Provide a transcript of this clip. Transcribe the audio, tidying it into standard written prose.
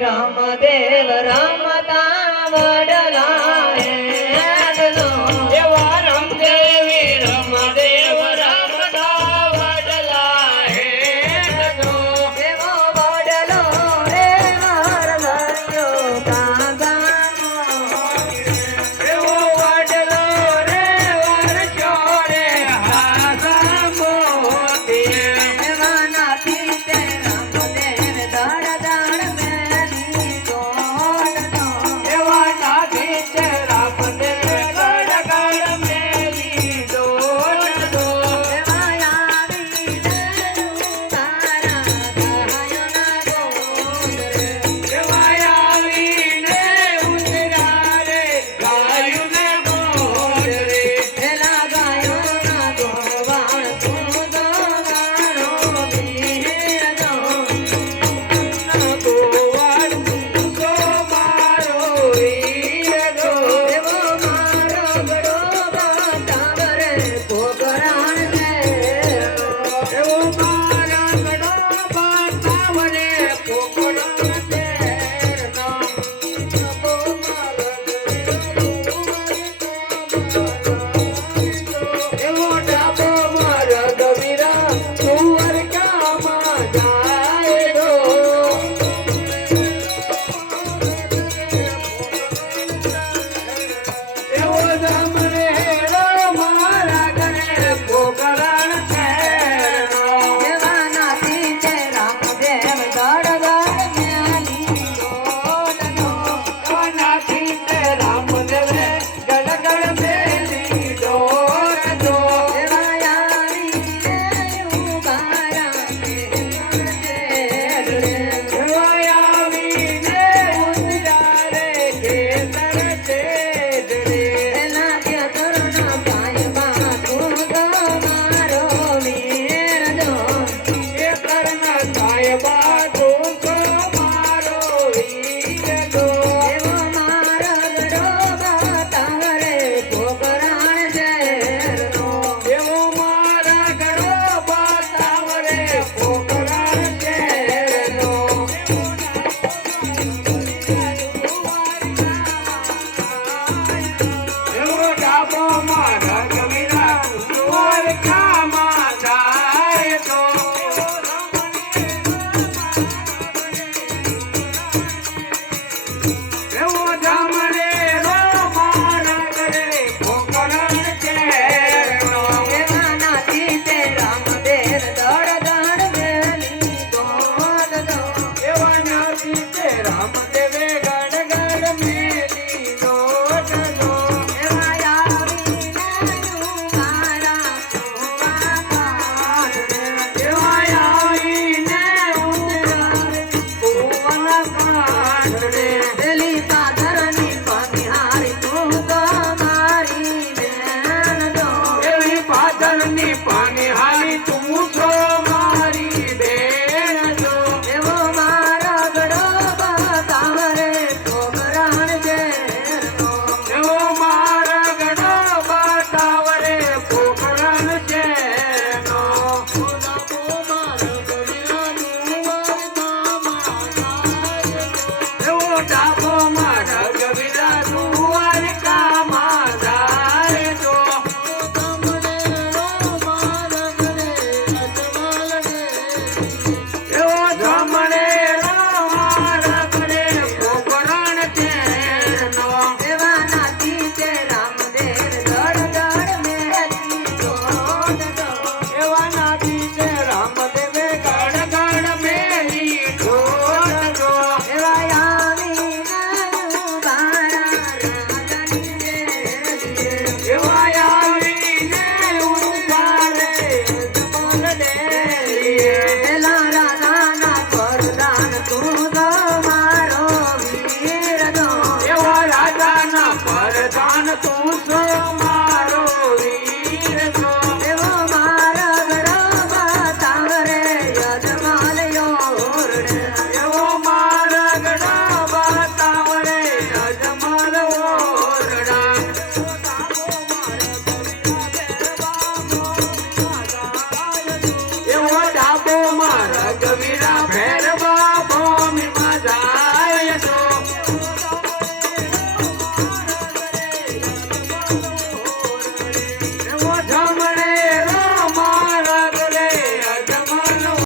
રામદેવ રમતા વડલા એવા રામદેવી રામદેવ રમતા વડલા એવો વડલો રે માર ધર્યો કાગાનો એવો વડલો રે વર્ષો રે હાસા મોતી એવા નાથી સાહેબા તું મારો વીર તો એવો મારો ગડો બતાવરે પોકરાણ શહેરનો. એવો મારા ગળો બતાવરે પોકરણ શહેરનો એવો ડાબો મારા કવિરા દ્વારકામાં જાય તો એવો જમણે રો મારા ઘરે પોકરણ શહેરનો એવા નાથી તે રામદેવ દડ દડ વેલી દોડ દો. એવા નાથી તે રામદેવે ગણ ગણ મેલી દોટ દો એવા આવીને મારા કુવા કાઢે. એવા આવીને ઉતારે કુવા કાઢે પેલી પાથરની પનિહારી તું તો મારી બેન જો. એવી પાદરની પાણી હાલી તું છો મારી બેન જો એવો મારો ગડો બતાવરે પોકરાણ શહેરનો. એવો મારા ગણો બતાવરે પોખરણ શહેરનો એવો ડાબો મારા ગવિરા દ્વારકામાં જાય તો એવો જમણે મારા ઘરે પોખરણ શહેરનો એવા નાથી તે રામદેવ દડ દડ મેલી દોડ દો. એવા નાથી તે રામદેવે ગણ ગણ મેલી ઢોળ દો એવા આવીને મારા રાજાની ડેલીએ. એવા આવીને ઉતારે અજમલ ડેલીએ પેલા રાજાના પરદાન તું તો મારો વીર દો. એવા રાજાના પરધાન તું છો મારો વીર છો એવો મારો ગળો બતાવરે યજમાલ ઓરડે. એવો મારા ગળા બતાવરે અજમલ ઓરડા એવો ડાબો મારા ગવિરા